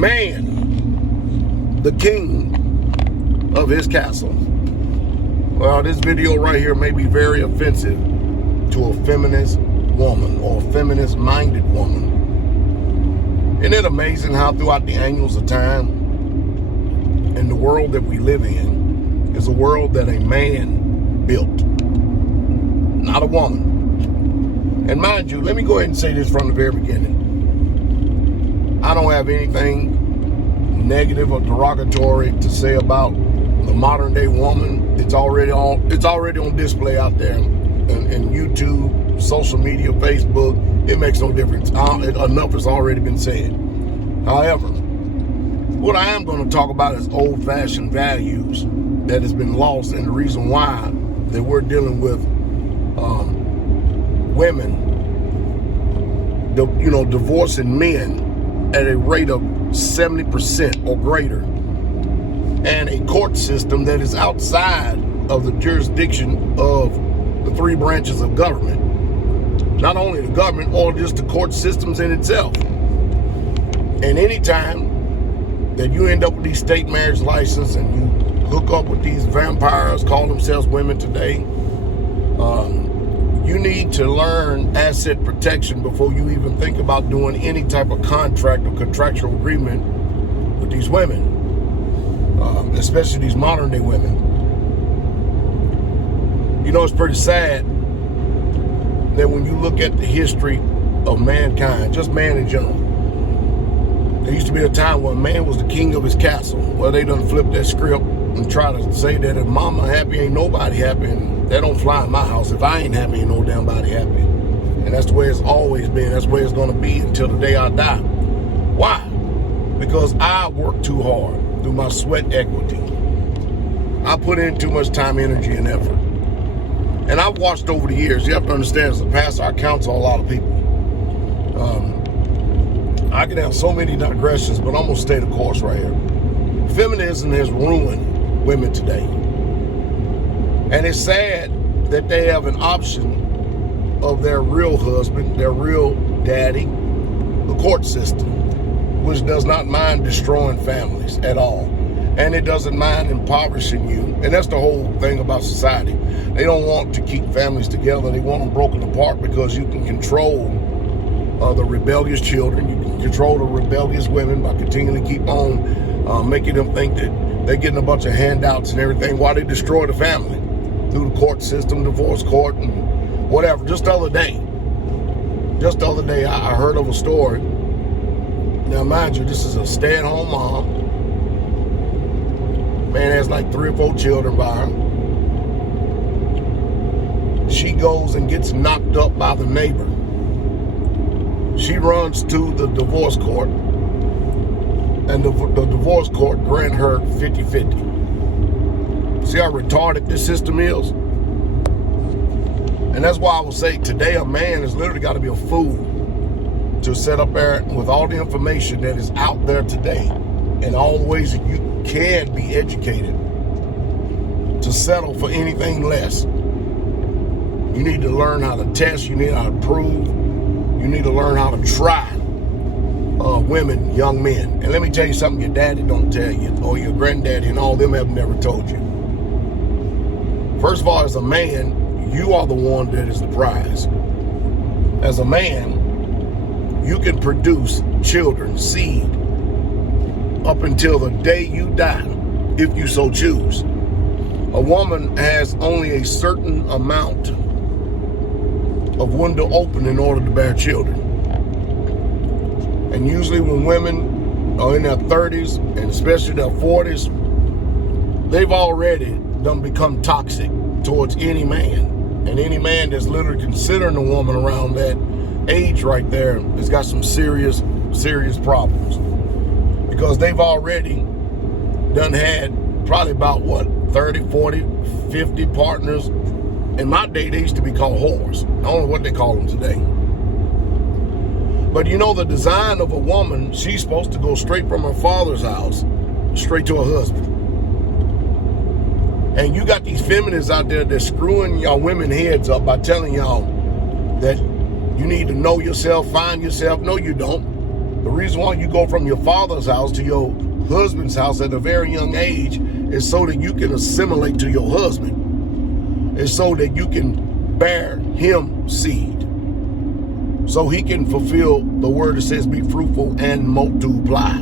man, the king of his castle. Well, this video right here may be very offensive to a feminist woman or a feminist-minded woman. Isn't it amazing how throughout the annals of time and the world that we live in is a world that a man built, not a woman. And mind you, let me go ahead and say this from the very beginning. I don't have anything negative or derogatory to say about the modern day woman. It's already on display out there in YouTube, social media, Facebook. It makes no difference. Enough has already been said. However, what I am going to talk about is old-fashioned values that has been lost, and the reason why that we're dealing with women, divorcing men at a rate of 70% or greater, and a court system that is outside of the jurisdiction of the three branches of government. Not only the government, or just the court systems in itself. And anytime that you end up with these state marriage license and you hook up with these vampires, call themselves women today, you need to learn asset protection before you even think about doing any type of contract or contractual agreement with these women, especially these modern day women. You know, it's pretty sad that when you look at the history of mankind, just man in general, there used to be a time when man was the king of his castle. Well, they done flipped that script and try to say that if mama happy, ain't nobody happy, and that don't fly in my house. If I ain't happy, ain't no damn body happy. And that's the way it's always been. That's the way it's going to be until the day I die. Why? Because I work too hard through my sweat equity. I put in too much time, energy, and effort. And I've watched over the years. You have to understand, as a pastor, I counsel a lot of people. I can have so many digressions, but I'm going to stay the course right here. Feminism has ruined women today. And it's sad that they have an option of their real husband, their real daddy, the court system, which does not mind destroying families at all. And it doesn't mind impoverishing you. And that's the whole thing about society. They don't want to keep families together. They want them broken apart because you can control the rebellious children. You can control the rebellious women by continually keep on making them think that they're getting a bunch of handouts and everything while they destroy the family through the court system, divorce court, and whatever. Just the other day, I heard of a story. Now, mind you, this is a stay-at-home mom. Man has like 3 or 4 children by her. She goes and gets knocked up by the neighbor. She runs to the divorce court, and the divorce court grant her 50-50. See how retarded this system is? And that's why I would say today a man has literally got to be a fool to set up there with all the information that is out there today and all the ways that you can be educated to settle for anything less. You need to learn how to test. You need how to prove. You need to learn how to try women, young men. And let me tell you something your daddy don't tell you, or your granddaddy and all them have never told you. First of all, as a man, you are the one that is the prize. As a man, you can produce children, seed, up until the day you die, if you so choose. A woman has only a certain amount of window open in order to bear children. And usually when women are in their 30s, and especially their 40s, they've already done become toxic towards any man. And any man that's literally considering a woman around that age right there has got some serious problems. Because they've already done had probably about 30, 40, 50 partners. In my day, they used to be called whores. I don't know what they call them today. But you know, the design of a woman, she's supposed to go straight from her father's house, straight to her husband. And you got these feminists out there that's screwing y'all women heads up by telling y'all that you need to know yourself, find yourself. No, you don't. The reason why you go from your father's house to your husband's house at a very young age is so that you can assimilate to your husband. It's so that you can bear him seed. So he can fulfill the word that says be fruitful and multiply.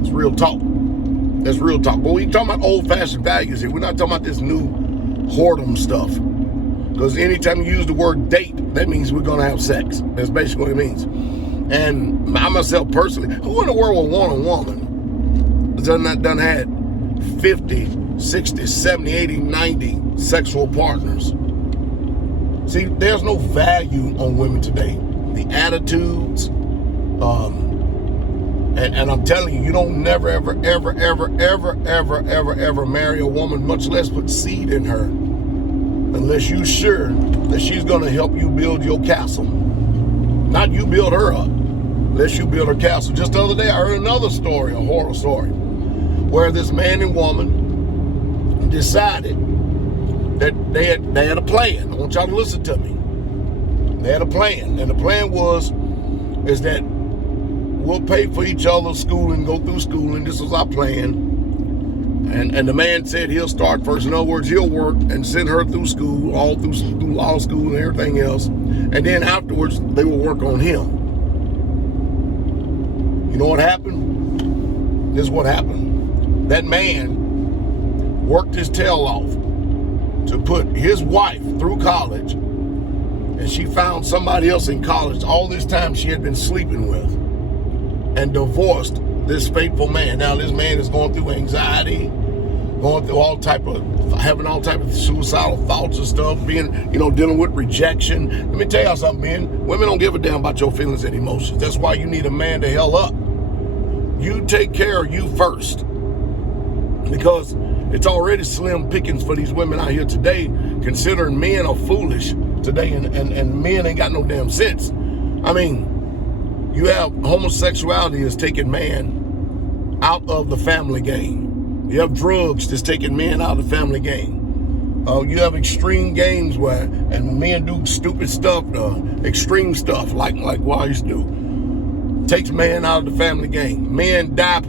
It's real talk. That's real talk. But we're talking about old-fashioned values here. We're not talking about this new whoredom stuff. Because anytime you use the word date, that means we're going to have sex. That's basically what it means. And I myself personally, who in the world would want a woman that done had 50, 60, 70, 80, 90 sexual partners? See, there's no value on women today. The attitudes, and I'm telling you, you don't never, ever marry a woman, much less put seed in her, unless you're sure that she's going to help you build your castle. Not you build her up, unless you build her castle. Just the other day, I heard another story, a horror story, where this man and woman decided that they had a plan. I want y'all to listen to me. They had a plan, and the plan is that we'll pay for each other's schooling, go through schooling. This was our plan. And the man said he'll start first. In other words, he'll work and send her through school, all through law school and everything else. And then afterwards, they will work on him. You know what happened? This is what happened. That man worked his tail off to put his wife through college, and she found somebody else in college all this time she had been sleeping with, and divorced this faithful man. Now this man is going through anxiety, going through having all type of suicidal thoughts and stuff, dealing with rejection. Let me tell y'all something, men. Women don't give a damn about your feelings and emotions. That's why you need a man to hell up. You take care of you first, because it's already slim pickings for these women out here today, considering men are foolish today, and men ain't got no damn sense. I mean, you have homosexuality is taking man out of the family game. You have drugs that's taking men out of the family game. You have extreme games and men do stupid stuff, extreme stuff like wives do. Takes man out of the family game. Men die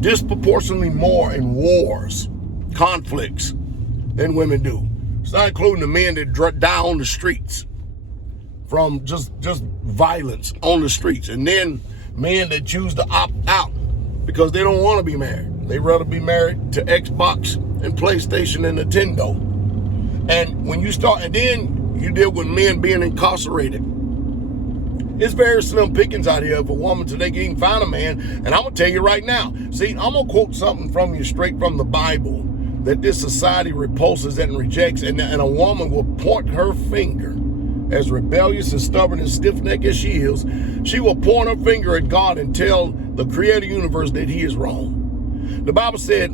disproportionately more in wars, conflicts, than women do. It's not including the men that die on the streets from just violence on the streets, and then men that choose to opt out because they don't want to be married. They rather be married to Xbox and PlayStation and Nintendo. And when you start, and then you deal with men being incarcerated. It's very slim pickings out here. If a woman today can even find a man, and I'm going to tell you right now, see, I'm going to quote something from you straight from the Bible that this society repulses and rejects, and a woman will point her finger, as rebellious and stubborn and stiff-necked as she is, she will point her finger at God and tell the creator of the universe that he is wrong. The Bible said,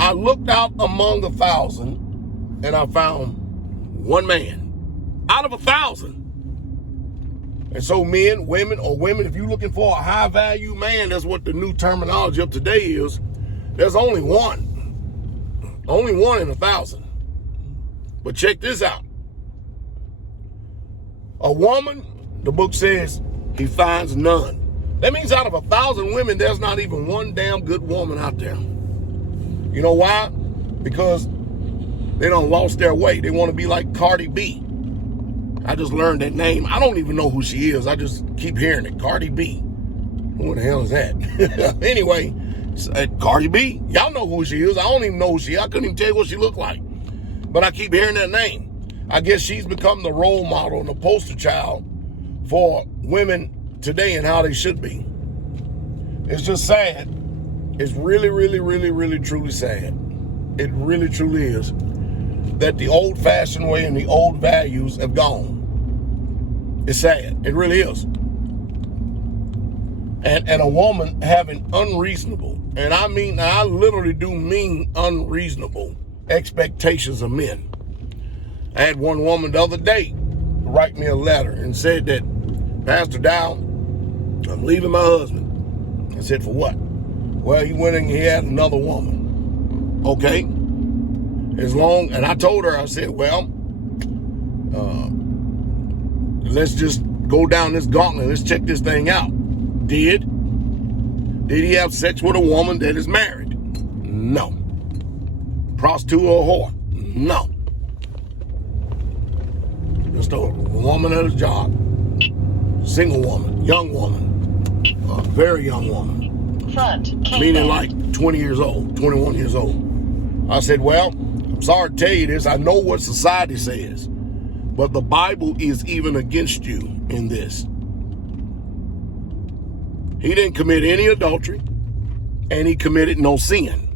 I looked out among 1,000 and I found one man out of 1,000. And so men, women, if you're looking for a high-value man, that's what the new terminology of today is, there's only one. Only one in 1,000. But check this out. A woman, the book says, he finds none. That means out of 1,000 women, there's not even one damn good woman out there. You know why? Because they done lost their way. They want to be like Cardi B. I just learned that name. I don't even know who she is. I just keep hearing it. Cardi B. Who the hell is that? Anyway, Cardi B. Y'all know who she is. I don't even know who she is. I couldn't even tell you what she looked like. But I keep hearing that name. I guess she's become the role model and the poster child for women today and how they should be. It's just sad. It's really, really, really, really, truly sad. It really, truly is that the old-fashioned way and the old values have gone. It's sad. It really is. And a woman having unreasonable, and I literally do mean unreasonable expectations of men. I had one woman the other day write me a letter and said that, Pastor Dowell, I'm leaving my husband. I said, for what? Well, he went and he had another woman. Okay. And I told her, I said, well, let's just go down this gauntlet. Let's check this thing out. Did he have sex with a woman that is married? No. Prostitute or whore? No. Just a woman at a job. Single woman, young woman, a very young woman. Front, meaning like 20 years old, 21 years old. I said, well, I'm sorry to tell you this. I know what society says, but the Bible is even against you in this. He didn't commit any adultery, and he committed no sin.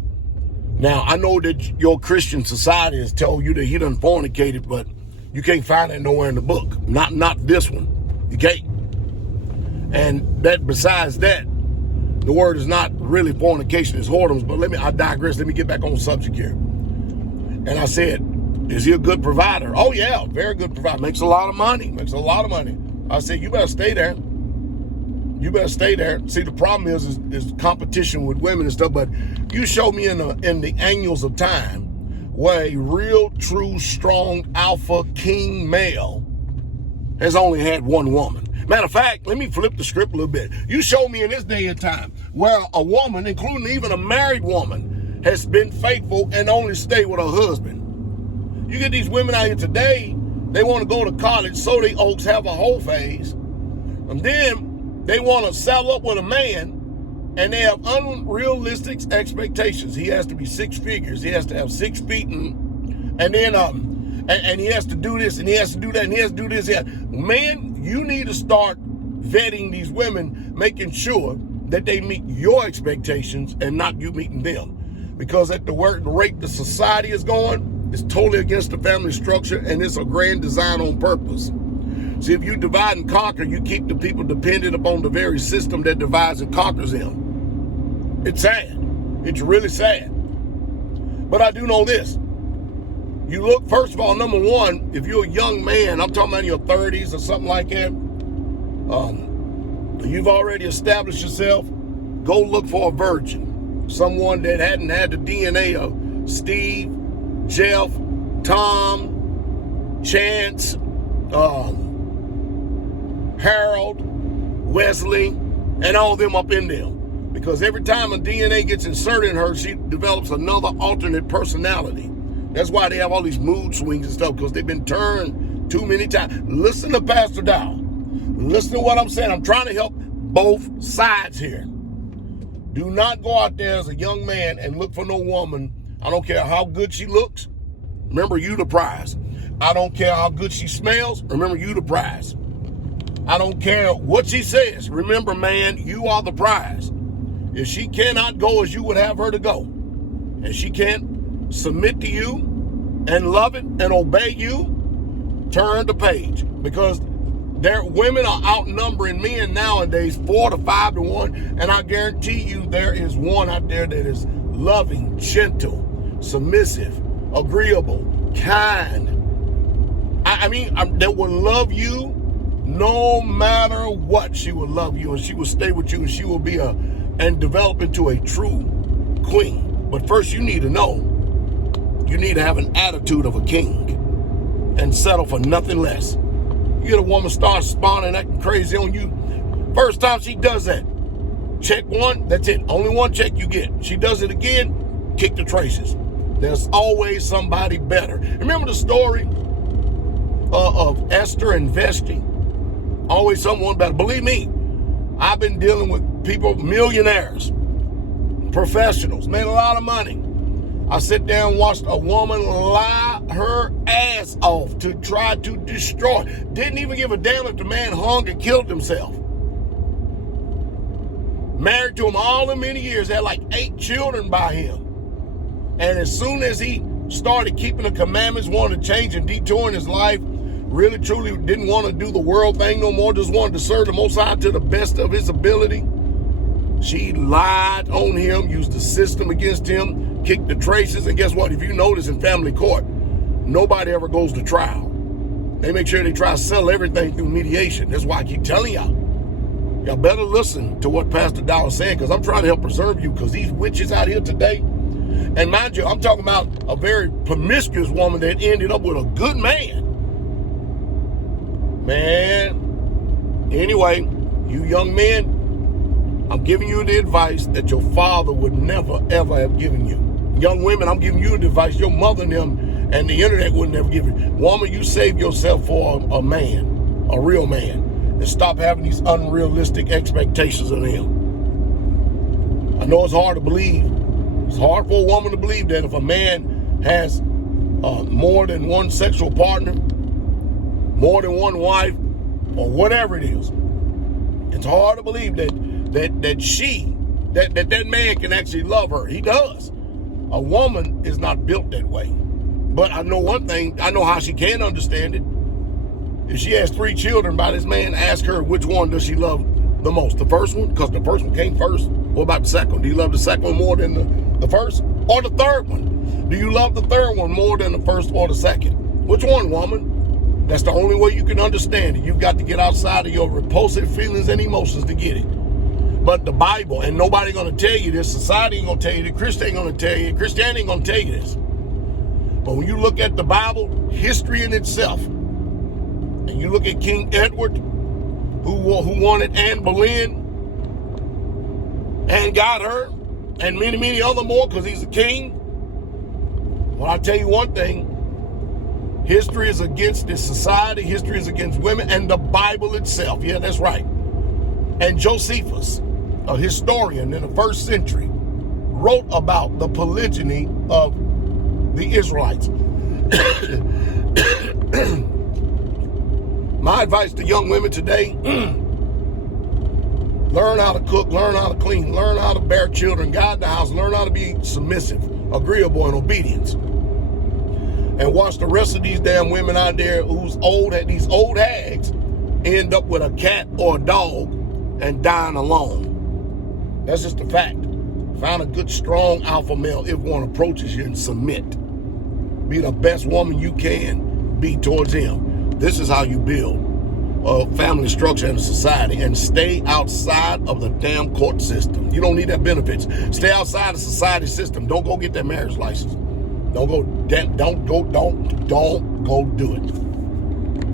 Now, I know that your Christian society has told you that he done fornicated, but you can't find that nowhere in the book. Not this one. You can't. And that, besides that, the word is not really fornication, it's whoredoms. But I digress. Let me get back on subject here. And I said, is he a good provider? Oh, yeah, very good provider. Makes a lot of money. I said, you better stay there. You better stay there. See, the problem is competition with women and stuff, but you show me in the annals of time where a real, true, strong, alpha king male has only had one woman. Matter of fact, let me flip the script a little bit. You show me in this day and time where a woman, including even a married woman, has been faithful and only stayed with her husband. You get these women out here today, they want to go to college, so they oaks have a whole phase, and then they want to settle up with a man, and they have unrealistic expectations. He has to be 6 figures. He has to have 6 feet, and then and he has to do this, and he has to do that, and he has to do this. Yeah. Man, you need to start vetting these women, making sure that they meet your expectations and not you meeting them. Because at the rate the society is going, it's totally against the family structure, and it's a grand design on purpose. See, if you divide and conquer, you keep the people dependent upon the very system that divides and conquers them. It's sad. It's really sad. But I do know this. You look, first of all, number one, if you're a young man, I'm talking about in your 30s or something like that, you've already established yourself, go look for a virgin. Someone that hadn't had the DNA of Steve, Jeff, Tom, Chance, Harold, Wesley, and all of them up in there. Because every time a DNA gets inserted in her, she develops another alternate personality. That's why they have all these mood swings and stuff, because they've been turned too many times. Listen to Pastor Dowell. Listen to what I'm saying. I'm trying to help both sides here. Do not go out there as a young man and look for no woman. I don't care how good she looks. Remember, you the prize. I don't care how good she smells. Remember, you the prize. I don't care what she says. Remember, man, you are the prize. If she cannot go as you would have her to go, and she can't submit to you and love it and obey you, turn the page. Because women are outnumbering men nowadays 4 to 5 to 1, and I guarantee you there is one out there that is loving, gentle, submissive, agreeable, kind. That will love you no matter what. She will love you, and she will stay with you, and she will be and develop into a true queen. But first, you need to know, you need to have an attitude of a king and settle for nothing less. You get a woman start spawning, acting crazy on you. First time she does that, check one, that's it. Only one check you get. She does it again, kick the traces. There's always somebody better. Remember the story of Esther and Vashti? Always someone better. Believe me, I've been dealing with people, millionaires, professionals, made a lot of money. I sit there and watched a woman lie her ass off to try to destroy. Didn't even give a damn if the man hung and killed himself. Married to him all the many years, had like 8 children by him. And as soon as he started keeping the commandments, wanted to change and detouring his life, really truly didn't want to do the world thing no more, just wanted to serve the Most High to the best of his ability, she lied on him, used the system against him, kicked the traces, and guess what? If you notice in family court, nobody ever goes to trial. They make sure they try to settle everything through mediation. That's why I keep telling y'all. Y'all better listen to what Pastor Dowell is saying, because I'm trying to help preserve you, because these witches out here today, and mind you, I'm talking about a very promiscuous woman that ended up with a good man. Man, Anyway, you young men, I'm giving you the advice that your father would never, ever have given you. Young women, I'm giving you the advice your mother and them and the internet would never give you. Woman, you save yourself for a man, a real man, and stop having these unrealistic expectations of him. I know it's hard to believe. It's hard for a woman to believe that if a man has more than one sexual partner, more than one wife, or whatever it is, it's hard to believe that man can actually love her. He does. A woman is not built that way. But I know one thing, I know how she can understand it. If she has 3 children by this man, ask her which one does she love the most. The first one, because the first one came first. What about the second one? Do you love the second one more than the first? Or the third one? Do you love the third one more than the first or the second? Which one, woman? That's the only way you can understand it. You've got to get outside of your repulsive feelings and emotions to get it. But the Bible, and nobody going to tell you this, society ain't going to tell you this, Christianity ain't going to tell you, Christianity ain't going to tell you this. But when you look at the Bible, history in itself, and you look at King Edward, who wanted Anne Boleyn, and got her, and many, many other more, because he's a king. Well, I tell you one thing, history is against this society, history is against women, and the Bible itself. Yeah, that's right. And Josephus, a historian in the 1st century, wrote about the polygyny of the Israelites. My advice to young women today, learn how to cook, learn how to clean, learn how to bear children, guide the house, learn how to be submissive, agreeable, and obedient. And watch the rest of these damn women out there these old hags end up with a cat or a dog and dying alone. That's just a fact. Find a good, strong alpha male if one approaches you and submit. Be the best woman you can be towards him. This is how you build a family structure and a society, and stay outside of the damn court system. You don't need that benefits. Stay outside the society system. Don't go get that marriage license. Don't go do it.